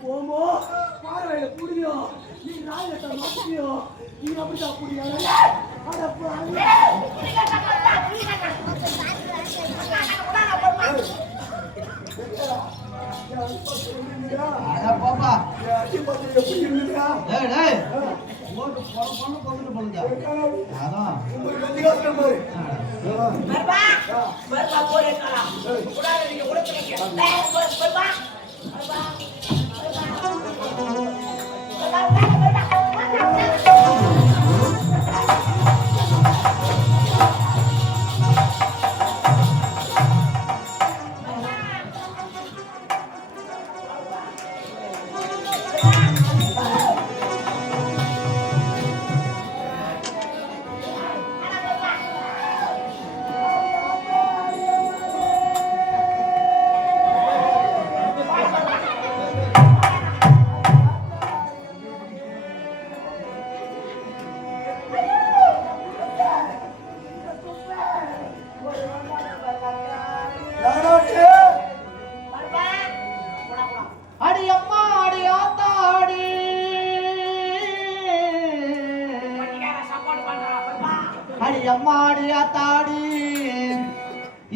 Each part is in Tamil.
போமோ பார்வையில புரியும் நீ ராயத்தை மாத்தியும் நீ அப்படிதான் புரியும்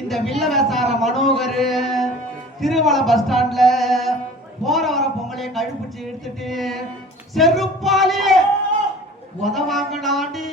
இந்த வில்லவேசார மனோகர் திருவள பஸ் ஸ்டாண்ட்ல போற வர பொங்கலை கழுப்பிச்சு எடுத்துட்டு செருப்பாலே உதவாங்கடாண்டி.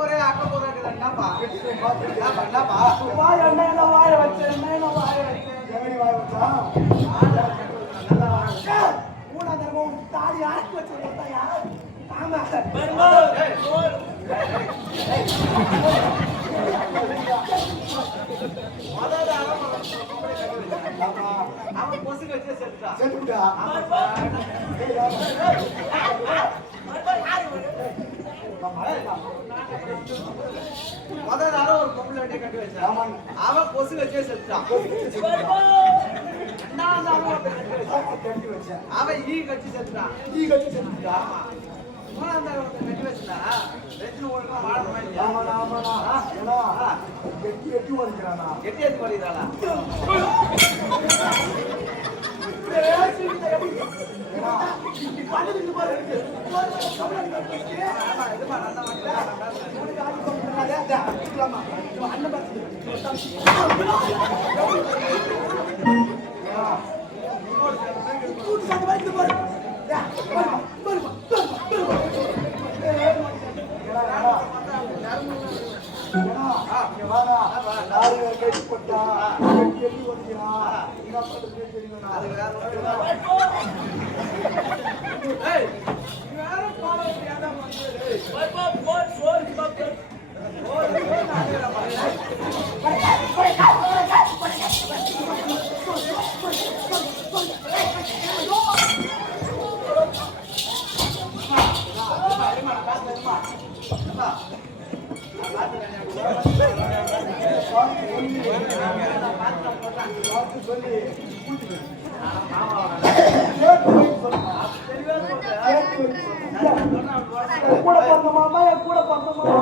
ஒரே அக்க போறாங்க என்னப்பா என்னப்பா வாய என்ன வாய வச்சேன் என்ன வாய வச்சேன் வாய வச்சா மூணாவது தாடி ஆக்கி வச்சு யார் ஆமா அவன் பொசுக்கு வச்சு செத்துட்டா முதல் நாளும் ஒரு பொம்பளை வண்டியை கட்டி வச்சான் அவன் பொசு வச்சே செத்துட்டான் அவன் ஈ கட்டி செத்துட்டான் மூணாம் கட்டி வச்சுட்டா வாழ எட்டி எட்டி ஓடிக்கிறானா கூட பிறந்த மாமா என் கூட பிறந்த மாமா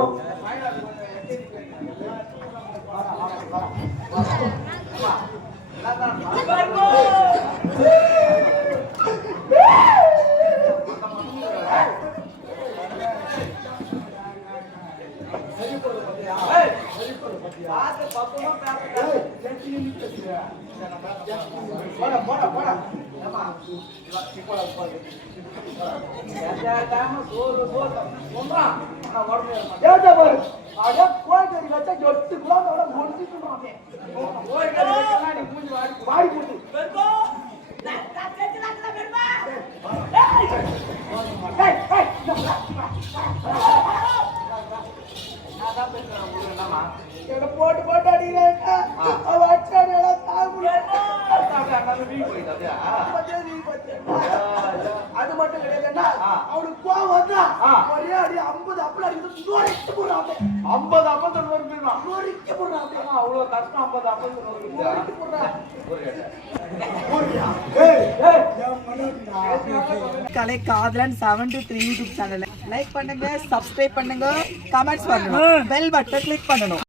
போட்டு போட்டு அடிக்கிறாங்க அது மட்டும் கிடையாதுன்னா அவனுக்கு கோவம் வந்தா ஒரே அடி 50 அப்பளம் அடிக்கிறது நொறுக்கி போடுறாங்க 50 அப்பளத்தை நொறுக்கி போடுறாங்க அவ்வளவு கஷ்டம் 50 அப்பளத்தை நொறுக்கி போடுறாங்க கலை காதலன் 73 யூடியூப் சேனல் லைக் பண்ணுங்க, சப்ஸ்கிரைப் பண்ணுங்க, கமெண்ட்ஸ் பண்ணுங்க, பெல் பட்டன் கிளிக் பண்ணணும்.